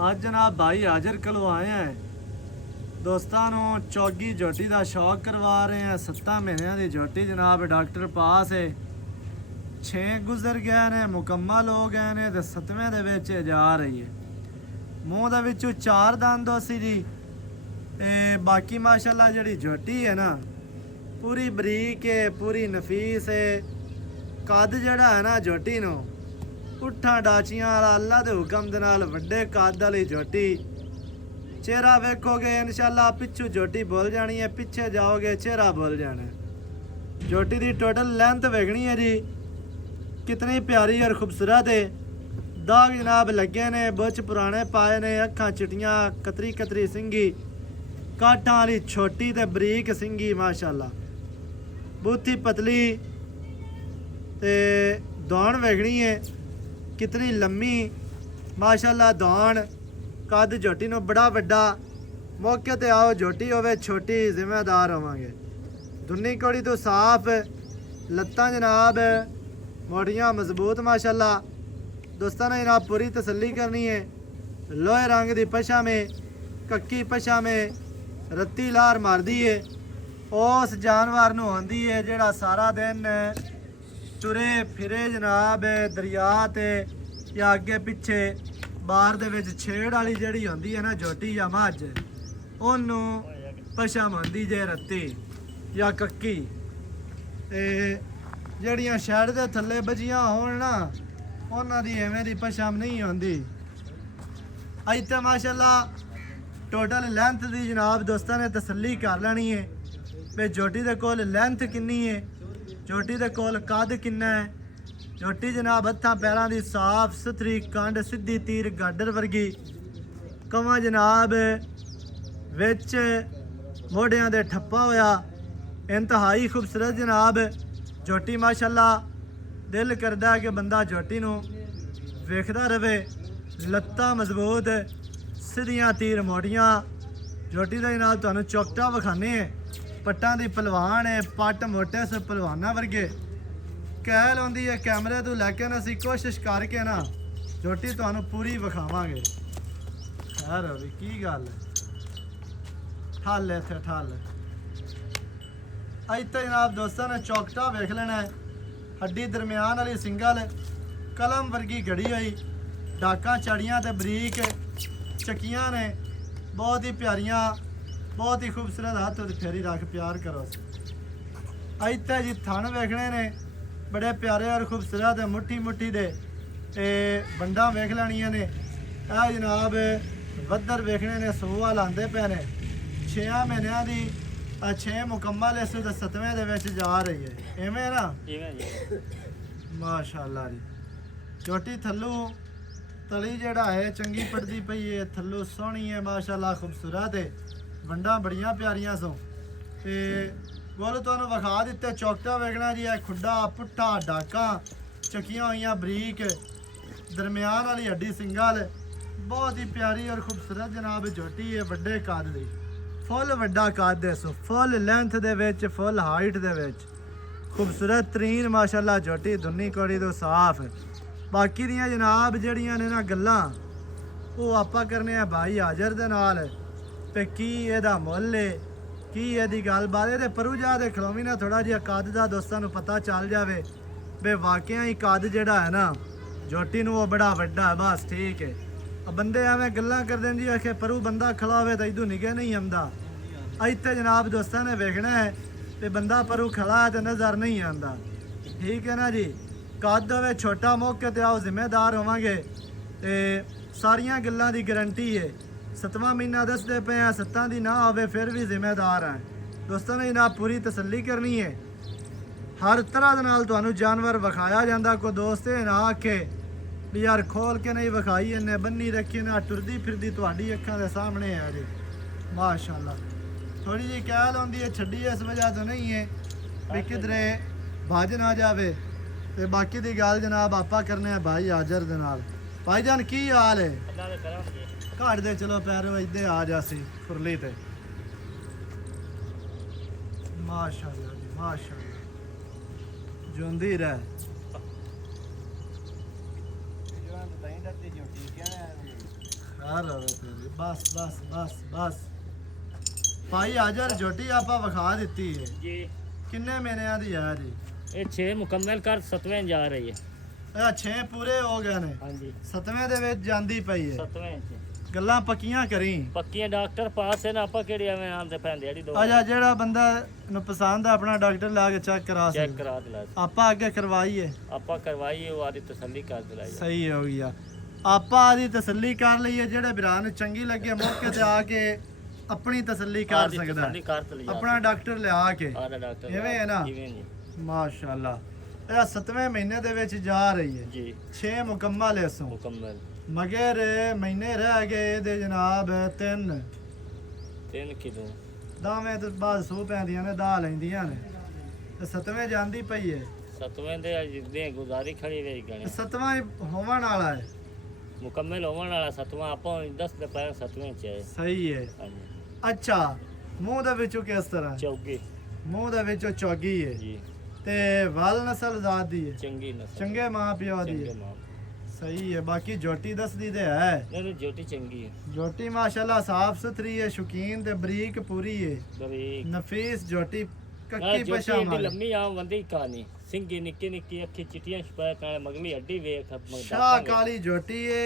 ਅੱਜ ਜਨਾਬ ਭਾਈ ਹਾਜ਼ਰ ਕੋਲੋਂ ਆਏ ਆ ਦੋਸਤਾਂ ਨੂੰ ਚੌਗੀ ਝੋਟੀ ਦਾ ਸ਼ੌਕ ਕਰਵਾ ਰਹੇ ਆ। 7 ਮਹੀਨਿਆਂ ਦੀ ਝੋਟੀ ਜਨਾਬ ਡਾਕਟਰ ਪਾਸ ਹੈ। 6 ਗੁਜ਼ਰ ਗਏ ਨੇ, ਮੁਕੰਮਲ ਹੋ ਗਏ ਨੇ ਤੇ 7ਵੇਂ ਦੇ ਵਿੱਚ ਜਾ ਰਹੀ ਹੈ। ਮੂੰਹ ਦੇ ਵਿੱਚੋਂ 4 ਦੰਦ ਸੀ ਜੀ। ਤੇ ਬਾਕੀ ਮਾਸ਼ਾਅੱਲਾ ਜਿਹੜੀ ਝੋਟੀ ਹੈ ਨਾ ਪੂਰੀ ਬਰੀਕ ਹੈ, ਪੂਰੀ ਨਫੀਸ ਹੈ। ਕੱਦ ਜਿਹੜਾ ਹੈ ਨਾ ਝੋਟੀ ਨੂੰ ਉੱਠਾਂ ਡਾਚੀਆਂ ਵਾਲਾ ਅੱਲਾ ਦੇ ਹੁਕਮ ਦੇ ਨਾਲ ਵੱਡੇ ਕੱਦ ਵਾਲੀ ਝੋਟੀ। ਚਿਹਰਾ ਵੇਖੋਗੇ ਇਨਸ਼ਾਅੱਲਾ ਪਿੱਛੋਂ ਝੋਟੀ ਭੁੱਲ ਜਾਣੀ ਹੈ, ਪਿੱਛੇ ਜਾਓਗੇ ਚਿਹਰਾ ਭੁੱਲ जाना है। ਝੋਟੀ ਦੀ टोटल लेंथ वेखनी है जी कितनी प्यारी और खूबसूरत है। दाग जनाब लगे ने, बुच पुराने पाए ने, अखां चिटियां, कतरी कतरी सिंगी, काठां वाली छोटी ते बरीक सिंगी माशाअल्लाह। बूथी पतली ते दौड़ वेखनी है कितनी लम्मी माशाअल्लाह। दौड़ कद झोटी ਨੂੰ बड़ा ਵੱਡਾ। मौके ਤੇ आओ झोटी होवे छोटी जिम्मेदार होवांगे। दुन्नी कोड़ी तो साफ, लत्तां जनाब मोटियां मजबूत माशाअल्लाह। दोस्तों ने जनाब पूरी तसल्ली करनी है। लोहे रंग दी पछा में, कक्की पछा में रत्ती लार मारदी है। उस जानवर नूं आंदी है जेड़ा सारा दिन तुरे फिरे जनाब दरिया ते या अगे पिछे बाहर दे विच छेड़ वाली जिहड़ी होंदी है ना झोटी या मझ, ओनूं पछम होंदी जे रत्ती या कक्की। ते ਜਿਹੜੀਆਂ ਸ਼ੈਡ ਦੇ ਥੱਲੇ ਬਜੀਆਂ ਹੋਣ ਨਾ ਉਹਨਾਂ ਦੀ ਐਵੇਂ ਦੀ ਪਛਮ ਨਹੀਂ ਹੁੰਦੀ। ਅੱਜ ਤਾਂ ਮਾਸ਼ਾਅੱਲਾ ਟੋਟਲ ਲੈਂਥ ਦੀ ਜਨਾਬ ਦੋਸਤਾਂ ਨੇ ਤਸੱਲੀ ਕਰ ਲੈਣੀ ਹੈ ਵੀ ਝੋਟੀ ਦੇ ਕੋਲ ਲੈਂਥ ਕਿੰਨੀ ਹੈ, ਝੋਟੀ ਦੇ ਕੋਲ ਕੱਦ ਕਿੰਨਾ ਹੈ। ਝੋਟੀ जनाब हत्थां पैरां दी साफ सुथरी, कंड सीधी तीर गाडर वर्गी, कवां जनाब विच मोढियां दे ठप्पा होया, इंतहाई खूबसूरत जनाब झोटी माशाअल्लाह। दिल करदा कि बंदा झोटी नूं वेखदा रहे। लत्तां मजबूत, सीधियां तीर मोड़ियां। झोटी दा जनाब तुहानूं चौकटा विखाने, पट्टां दी पहलवान है, पट मोटे से पहलवानां वर्गे। कहल आती है कैमरे तो लैके ना असी कोशिश करके ना झोटी तुहानूं पूरी विखावांगे। खैर होवी की गल ठल इत्थे ठल। अज तो जनाब दोस्तों ने चौकटा वेख लेना है। हड्डी दरम्यान वाली सिंगल, कलम वर्गी घड़ी हुई, डाकां चढ़ियां ते बरीक चक्कियां ने, बहुत ही प्यारियां, बहुत ही खूबसूरत। हाथ फेरी रख प्यार करो। अज तो जी थन वेखने ने बड़े प्यारे और खूबसूरत, मुट्ठी मुट्ठी दे बंडा वेख लैनियां ने। यह जनाब वधर वेखने ने सोहा लाते पे ने। 6 महीनों की 6 मुकम्मल इस 7वें दे विच जा रही है। इवें ना माशाअल्लाह जी। छोटी थल्लू तली जिहड़ा है चंगी पड़ती पई है, थल्लू सोहनी है माशाअल्लाह, खूबसूरत है। वंडा बड़ियां प्यारियां सो। ते गोल तुहानूं विखा दिते। चौकटा वेखना जी है, खुड्डा पुट्ठा डाका, चक्कियां हुई बरीक, दरम्यान वाली हड्डी सिंगल, बहुत ही प्यारी और खूबसूरत जनाब झोटी है। वड्डे कद दी, फुल वड्डा कद है, सो फुल लेंथ दे विच, फुल हाइट दे विच खूबसूरत तरीन माशाअल्लाह झोटी। दुन्नी कौड़ी तो साफ। बाकी दियां जनाब जड़ियां ने ना गल्लां वो आपां करने आ भाई हाजर दे नाल पे की इहदा मुੱਲ है, की यदि गलबात है। परू जा के खलोवी ना थोड़ा जिहा कद का दोस्तों को पता चल जाए बे वाकया ही कद जिहड़ा है ना झोटी नूं वो बड़ा वड्डा है। बस ठीक है। अब बंदे एवें गल्लां करदे जी आखे परू बंदा खड़ा होवे तो इदू निगे नहीं आंदा। इत्थे जनाब दोस्तों ने वेखना है कि बंदा परू खड़ा है तो नज़र नहीं आता। ठीक है ना जी। कद होवे छोटा, मौके ते आओ जिम्मेदार होवांगे ते सारियां गल्लां दी गारंटी है। 7वां महीना दसते पे हैं, 7 दी ना आवे फिर भी जिम्मेदार हैं। दोस्तों ने जनाब पूरी तसल्ली करनी है। हर तरह के नाल तुहानूं जानवर विखाया जाता। कोई दोस्त ना आखे भी यार खोल के नहीं विखाई, इन्हें बन्नी रखी ना, टुरदी फिरदी तुहाडी अखां दे सामने है जी माशाअल्लाह। थोड़ी जी कहल आउंदी है, छड्डी इस वजह तो नहीं है भी किधरे भज ना जावे। ते बाकी दी गल जनाब आपां करने भाई हाजर दे नाल। भाईजान की हाल है? घाट दे चलो पैरों इधे आ जासी खुरली ते माशाअल्लाह जी माशाअल्लाह। जोंदी रह ਯਾਰ ਬਸ ਬਸ ਬਸ ਬਸ ਭਾਈ ਹਾਜ਼ਰ ਝੋਟੀ ਆਪਾਂ ਵਿਖਾ ਦਿੱਤੀ ਹੈ जी ਕਿੰਨੇ ਮਹੀਨਿਆਂ ਦੀ ਹੈ ਜੀ ये 6 मुकम्मल कर 7वें जा रही है ਇਹ 6 ਪੂਰੇ ਹੋ ਗਏ ਨੇ हाँ जी 7ਵੇਂ ਦੇ ਵਿੱਚ ਜਾਂਦੀ ਪਈ ਹੈ 7वें च ਗੱਲਾਂ ਪੱਕੀਆਂ ਕਰੀ पक्कियां डॉक्टर पास है ना आपा केड़ी एवें आंदे पैंदे जेडी दो ਅਜਾ ਜਿਹੜਾ ਬੰਦਾ ਨੂੰ ਪਸੰਦ ਆ ਆਪਣਾ ਡਾਕਟਰ ਲਾ ਕੇ ਚੈੱਕ ਕਰਾ चेक ਸਕਦਾ करा दिला ਆਪਾਂ ਅੱਗੇ ਕਰਵਾਈਏ आपा करवाई वो आदि तसल्ली कर दिलाई ਸਹੀ ਹੋ ਗਿਆ ਆਪਾਂ ਆਦੀ ਤਸੱਲੀ ਕਰ ਲਈਏ ਜਿਹੜੇ ਵੀਰਾਂ ਨੂੰ ਚੰਗੀ ਲੱਗੇ ਮੌਕੇ ਤੇ ਆ ਕੇ ਆਪਣੀ ਤਸੱਲੀ ਕਰ ਸਕਦਾ तसल्ली कर तो लिया ਆਪਣਾ ਡਾਕਟਰ ਲਿਆ ਕੇ आधा डॉक्टर ਇਵੇਂ ਹੈ ਨਾ इवें जी ਮਾਸ਼ਾਅੱਲਾ ਇਹ 7ਵੇਂ ਮਹੀਨੇ ਦੇ ਵਿੱਚ ਜਾ ਰਹੀ ਹੈ जी 6 ਮੁਕੰਮਲ ਐਸੋਂ मुकम्मल ਮਗਰ ਮਹੀਨੇ ਰਹਿ ਗਏ ਇਹਦੇ ਜਨਾਬ 3 3 किलो ਦਾਵੇਂ ਤੋਂ ਬਾਅਦ ਸੋ ਪੈਂਦੀਆਂ ਨੇ ਦਾ ਲੈਂਦੀਆਂ ਨੇ ਤੇ 7ਵੇਂ ਜਾਂਦੀ ਪਈ ਹੈ 7वें दे जिदे गुजारी खड़ी वे गणे 7ਵਾਂ ਹੋਵਣ ਵਾਲਾ ਹੈ मुकम्मल होवन वाला 7वां आपा 10 दे पैर 7वें च है ਸਹੀ ਹੈ हाँ जी ਅੱਛਾ ਮੂੰਹ ਦੇ ਵਿੱਚੋਂ ਕਿਸ ਤਰ੍ਹਾਂ चौकी ਮੂੰਹ ਦੇ ਵਿੱਚੋਂ ਚੌਗੀ ਹੈ जी ਤੇ ਵਾਲ ਨਸਲ ਜ਼ਾਤ ਦੀ ਹੈ चंगी नस्ल ਚੰਗੇ ਮਾਂ ਪਿਓ ਦੀ चंगे ਹੈ मां ਸਹੀ ਹੈ ਬਾਕੀ ਜੋਟੀ ਦੱਸਦੀ ਤੇ ਹੈ नहीं नहीं जोटी चंगी है ਜੋਟੀ ਮਾਸ਼ਾਅੱਲਾ ਸਾਫ ਸੁਥਰੀ ਹੈ ਸ਼ੌਕੀਨ ਤੇ ਬਰੀਕ ਪੂਰੀ ਹੈ बरीक ਨਫੀਸ ਜੋਟੀ ना ਕੱਕੀ जोटी ਪਸ਼ਾ एडी ਮਾਰ लम्मी आम वंदी कहानी सिंगी निक्की निक्की अखी चिटियां छपाए काले मगली हड्डी वेख ਸ਼ਾਹ ਕਾਲੀ ਜੋਟੀ ਏ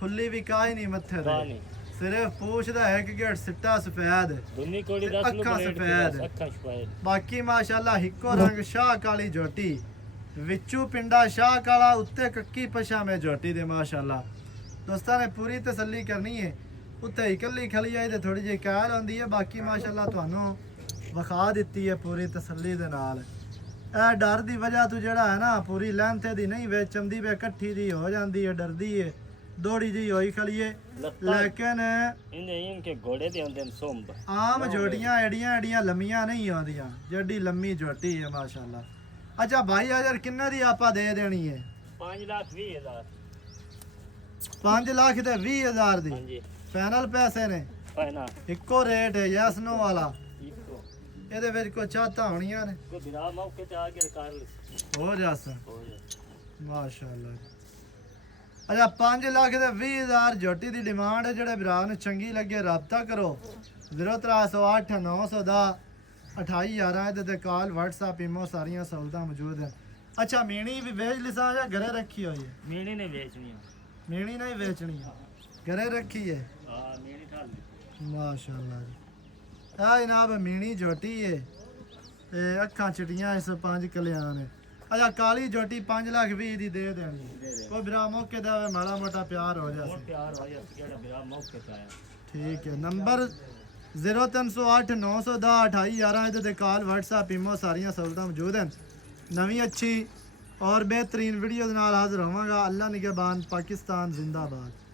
ਫੁੱਲੀ ਵੀ ਕਾਈ ਨਹੀਂ ਮੱਥੇ ਤੇ कहानी ਸਿਰਫ ਪੂਛ ਦਾ ਹੈ ਕਿ ਗੇਟ ਸਿੱਟਾ ਸਫੈਦ दुनी कोड़ी 10 नु अक्खां ब्लेड सफेद। अखा छपाए ਬਾਕੀ ਮਾਸ਼ਾਅੱਲਾ ਇੱਕੋ ਰੰਗ ਸ਼ਾਹ ਕਾਲੀ ਜੋਟੀ ਵਿੱਚੋਂ ਪਿੰਡਾ ਸ਼ਾਹ ਕਾਲਾ ਉੱਤੇ ਕੱਕੀ ਪਸ਼ਾਮੇ ਜੋਟੀ ਦੇ ਮਾਸ਼ਾਅੱਲਾ ਦੋਸਤਾਂ ਨੇ ਪੂਰੀ ਤਸੱਲੀ ਕਰਨੀ ਹੈ ਉੱਤੇ ਇਕੱਲੀ ਖਲੀ ਆਈ ਤੇ ਥੋੜੀ ਜਿਹੀ ਕਾਲ ਹੁੰਦੀ ਹੈ ਬਾਕੀ ਮਾਸ਼ਾਅੱਲਾ ਤੁਹਾਨੂੰ ਵਿਖਾ ਦਿੱਤੀ ਹੈ ਪੂਰੀ ਤਸੱਲੀ ਦੇ ਨਾਲ ਇਹ ਡਰ ਦੀ ਵਜ੍ਹਾ ਤੋਂ ਜਿਹੜਾ ਹੈ ਨਾ ਪੂਰੀ ਲੈਂਥ ਦੀ ਨਹੀਂ ਵੇਚਮਦੀ ਵੇ ਇਕੱਠੀ ਦੀ ਹੋ ਜਾਂਦੀ ਹੈ ਡਰਦੀ ਹੈ ਦੋੜੀ ਜੀ ਹੋਈ ਖਲੀਏ ਲੇਕਿਨ इन्हें इनके घोड़े दे होंदे सोंब ਆਮ ਜੋਟੀਆਂ ਐਡੀਆਂ ਲੰਮੀਆਂ ਨਹੀਂ ਆਉਂਦੀਆਂ ਜਿਹੜੀ ਲੰਮੀ ਜੋਟੀ ਹੈ ਮਾਸ਼ਾਅੱਲਾ ਅੱਛਾ ਭਾਈ ਹਜ਼ਾਰ ਕਿੰਨਾ ਦੀ ਆਪਾਂ ਦੇ ਦੇਣੀ ਹੈ 5,20,000 5 ਲੱਖ ਤੇ 20,000 ਦੀ हाँ जी ਫਾਈਨਲ ਪੈਸੇ ਨੇ पहना ਇੱਕੋ ਰੇਟ ਹੈ ਯੈਸ ਨੋ ਵਾਲਾ इसको ਇਹਦੇ ਵਿੱਚ ਕੋਈ ਚਾਹਤਾ ਹੋਣੀਆਂ ਨੇ को बिना मौके ते आगे कर ले ਹੋ ਜਾਸ हो जाए ਮਾਸ਼ਾਅੱਲਾ ਅੱਛਾ 5 ਲੱਖ ਤੇ 20,000 ਜੋਟੀ ਦੀ ਡਿਮਾਂਡ ਹੈ ਜਿਹੜੇ ਵੀਰਾਂ ਨੂੰ ਚੰਗੀ ਲੱਗੇ ਰਾਬਤਾ ਕਰੋ 0308 910 2811 ਇਹਦੇ ਤੇ ਕਾਲ WhatsApp ਇਮੋ ਸਾਰੀਆਂ ਸਹੂਲਤਾਂ ਮੌਜੂਦ ਹਨ ਅੱਛਾ ਮੀਣੀ ਵੀ ਵੇਚ ਲਿਸਾ ਜਾਂ ਘਰੇ ਰੱਖੀ ਹੋਈ ਹੈ मेणी ने बेचनी है ਮੀਣੀ ਨਹੀਂ ਵੇਚਣੀ ਘਰੇ ਰੱਖੀ ਹੈ हां मेणी ठाल ले ਮਾਸ਼ਾਅੱਲਾ ਜੀ ਆ ਜਨਾਬ ਮੀਣੀ ਜੋਟੀ ਹੈ ਤੇ ਅੱਖਾਂ ਚਿਟੀਆਂ ਇਸ 5 ਕਲਿਆਂ ਨੇ ਅੱਛਾ ਕਾਲੀ ਜੋਟੀ 5 ਲੱਖ 20 ਦੀ ਦੇ ਦੇਣੀ दे दे ਕੋਈ ਵੀਰਾ ਮੌਕੇ ਦਾ ਹੋਵੇ ਮਾੜਾ ਮੋਟਾ ਪਿਆਰ ਹੋ और ਜਾਵੇ प्यार हो जाए केड़ा बिना मौके ते आया ਠੀਕ ਹੈ ਨੰਬਰ 0308 910 2811 ਇਹਦੇ ਤੇ ਕਾਲ WhatsApp ਇਮੋ ਸਾਰੀਆਂ ਸਹੂਲਤਾਂ ਮੌਜੂਦ ਹਨ ਨਵੀਂ ਅੱਛੀ ਔਰ ਬਿਹਤਰੀਨ ਵੀਡੀਓ ਦੇ ਨਾਲ ਹਾਜ਼ਰ ਹੋਵਾਂਗਾ ਅੱਲਾ ਨਿਗਹਿਬਾਨ ਪਾਕਿਸਤਾਨ ਜ਼ਿੰਦਾਬਾਦ